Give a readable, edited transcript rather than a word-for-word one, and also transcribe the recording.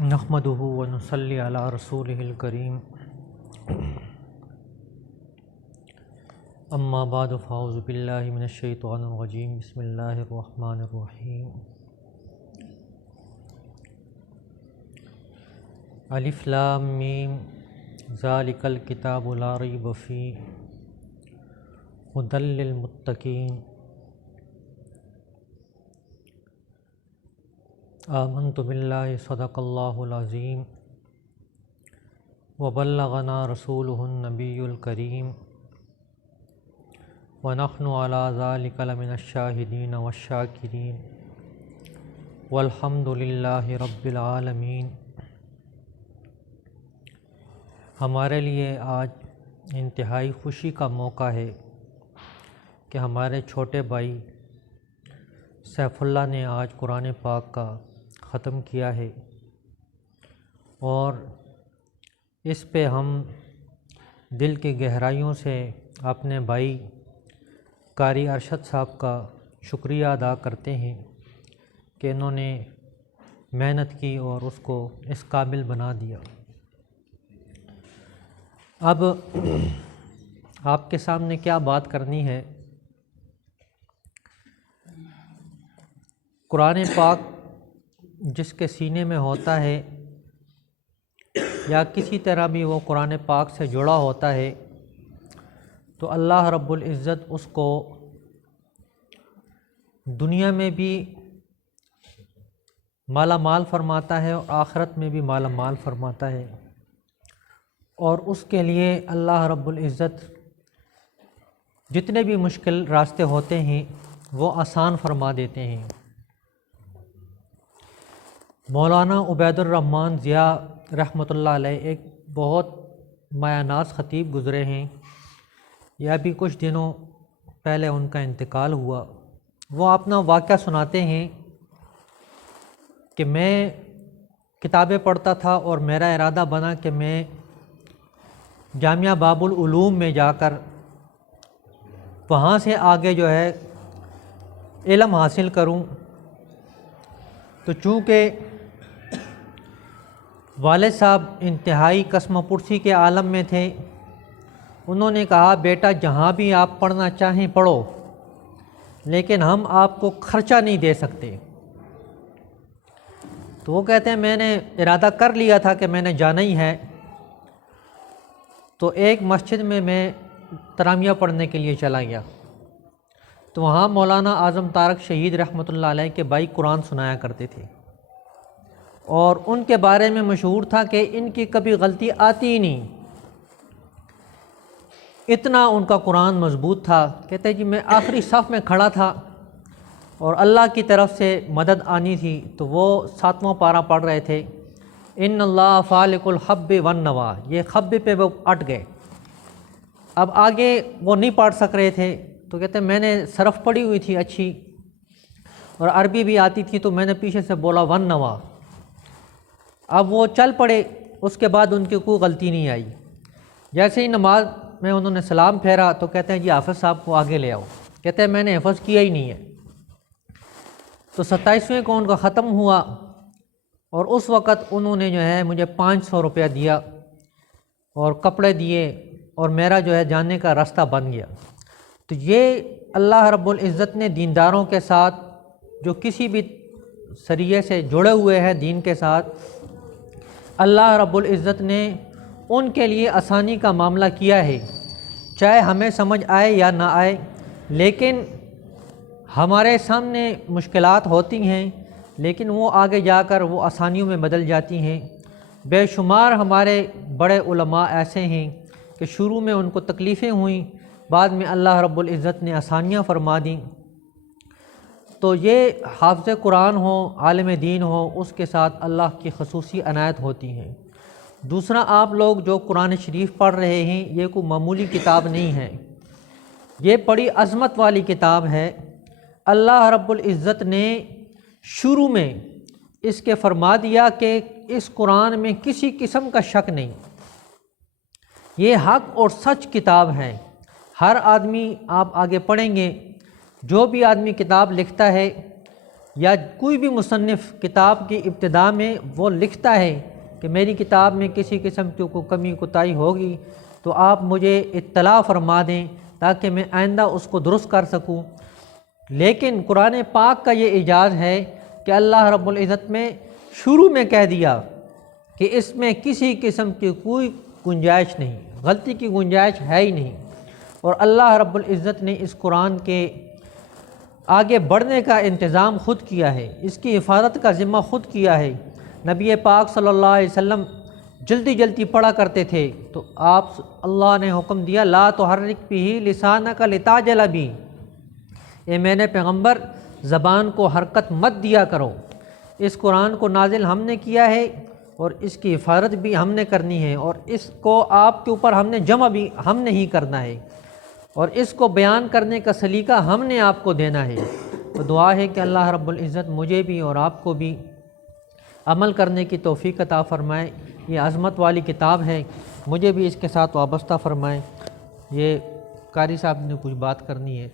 نحمدہ ونصلی علی رسولہ الکریم اما بعد فاعوذ باللہ من الشیطان الرجیم بسم اللہ الرحمن الرحیم الف لام میم ذالک الکتاب لا ریب فیہ ھدی للمتقین آمنت باللہ صدق اللہ العظیم وبلغنا رسولہ النبی الکریم ونحن علی ذلک لمن الشاہدین والشاکرین والحمد للہ رب العالمین۔ ہمارے لیے آج انتہائی خوشی کا موقع ہے کہ ہمارے چھوٹے بھائی سیف اللہ نے آج قرآن پاک کا ختم کیا ہے، اور اس پہ ہم دل کی گہرائیوں سے اپنے بھائی قاری ارشد صاحب کا شکریہ ادا کرتے ہیں کہ انہوں نے محنت کی اور اس کو اس قابل بنا دیا۔ اب آپ کے سامنے کیا بات کرنی ہے، قرآن پاک جس کے سینے میں ہوتا ہے یا کسی طرح بھی وہ قرآن پاک سے جڑا ہوتا ہے تو اللہ رب العزت اس کو دنیا میں بھی مالا مال فرماتا ہے اور آخرت میں بھی مالا مال فرماتا ہے، اور اس کے لیے اللہ رب العزت جتنے بھی مشکل راستے ہوتے ہیں وہ آسان فرما دیتے ہیں۔ مولانا عبید الرحمن ضیاء رحمۃ اللہ علیہ ایک بہت مایہ ناز خطیب گزرے ہیں، یہ ابھی کچھ دنوں پہلے ان کا انتقال ہوا۔ وہ اپنا واقعہ سناتے ہیں کہ میں کتابیں پڑھتا تھا اور میرا ارادہ بنا کہ میں جامعہ باب العلوم میں جا کر وہاں سے آگے جو ہے علم حاصل کروں، تو چونکہ والد صاحب انتہائی قسم پرسی کے عالم میں تھے، انہوں نے کہا بیٹا جہاں بھی آپ پڑھنا چاہیں پڑھو، لیکن ہم آپ کو خرچہ نہیں دے سکتے۔ تو وہ کہتے ہیں میں نے ارادہ کر لیا تھا کہ میں نے جانا ہی ہے، تو ایک مسجد میں ترامیہ پڑھنے کے لیے چلا گیا، تو وہاں مولانا اعظم طارق شہید رحمۃ اللہ علیہ کے بھائی قرآن سنایا کرتے تھے، اور ان کے بارے میں مشہور تھا کہ ان کی کبھی غلطی آتی ہی نہیں، اتنا ان کا قرآن مضبوط تھا۔ کہتے جی میں آخری صف میں کھڑا تھا اور اللہ کی طرف سے مدد آنی تھی، تو وہ 7واں پارہ پڑھ رہے تھے، ان اللہ فالق الحب والنوا، یہ خب پہ وہ اٹ گئے، اب آگے وہ نہیں پڑھ سک رہے تھے۔ تو کہتے میں نے صرف پڑھی ہوئی تھی اچھی اور عربی بھی آتی تھی، تو میں نے پیچھے سے بولا والنوا، اب وہ چل پڑے، اس کے بعد ان کی کوئی غلطی نہیں آئی۔ جیسے ہی نماز میں انہوں نے سلام پھیرا تو کہتے ہیں جی حافظ صاحب کو آگے لے آؤ، کہتے ہیں میں نے حفظ کیا ہی نہیں ہے۔ تو 27ویں کو ان کا ختم ہوا، اور اس وقت انہوں نے جو ہے مجھے 500 روپیہ دیا اور کپڑے دیے، اور میرا جو ہے جانے کا راستہ بن گیا۔ تو یہ اللہ رب العزت نے دینداروں کے ساتھ جو کسی بھی ذریعے سے جڑے ہوئے ہیں دین کے ساتھ، اللہ رب العزت نے ان کے لیے آسانی کا معاملہ کیا ہے، چاہے ہمیں سمجھ آئے یا نہ آئے، لیکن ہمارے سامنے مشکلات ہوتی ہیں لیکن وہ آگے جا کر وہ آسانیوں میں بدل جاتی ہیں۔ بے شمار ہمارے بڑے علماء ایسے ہیں کہ شروع میں ان کو تکلیفیں ہوئیں، بعد میں اللہ رب العزت نے آسانیاں فرما دیں۔ تو یہ حافظ قرآن ہو، عالم دین ہو، اس کے ساتھ اللہ کی خصوصی عنایت ہوتی ہے۔ دوسرا، آپ لوگ جو قرآن شریف پڑھ رہے ہیں یہ کوئی معمولی کتاب نہیں ہے، یہ بڑی عظمت والی کتاب ہے۔ اللہ رب العزت نے شروع میں اس کے فرما دیا کہ اس قرآن میں کسی قسم کا شک نہیں، یہ حق اور سچ کتاب ہے۔ ہر آدمی، آپ آگے پڑھیں گے، جو بھی آدمی کتاب لکھتا ہے یا کوئی بھی مصنف کتاب کی ابتدا میں وہ لکھتا ہے کہ میری کتاب میں کسی قسم کی کوئی کمی کوتاہی ہوگی تو آپ مجھے اطلاع فرما دیں تاکہ میں آئندہ اس کو درست کر سکوں۔ لیکن قرآن پاک کا یہ اعجاز ہے کہ اللہ رب العزت میں شروع میں کہہ دیا کہ اس میں کسی قسم کی کوئی گنجائش نہیں، غلطی کی گنجائش ہے ہی نہیں، اور اللہ رب العزت نے اس قرآن کے آگے بڑھنے کا انتظام خود کیا ہے، اس کی حفاظت کا ذمہ خود کیا ہے۔ نبی پاک صلی اللہ علیہ وسلم جلدی جلدی پڑھا کرتے تھے تو اللہ نے حکم دیا لا تحرک بہ لسانک لتعجل بہ، اے میں نے پیغمبر زبان کو حرکت مت دیا کرو۔ اس قرآن کو نازل ہم نے کیا ہے اور اس کی حفاظت بھی ہم نے کرنی ہے، اور اس کو آپ کے اوپر ہم نے جمع بھی ہم نے ہی کرنا ہے، اور اس کو بیان کرنے کا سلیقہ ہم نے آپ کو دینا ہے۔ تو دعا ہے کہ اللہ رب العزت مجھے بھی اور آپ کو بھی عمل کرنے کی توفیق عطا فرمائے۔ یہ عظمت والی کتاب ہے، مجھے بھی اس کے ساتھ وابستہ فرمائے۔ یہ قاری صاحب نے کچھ بات کرنی ہے۔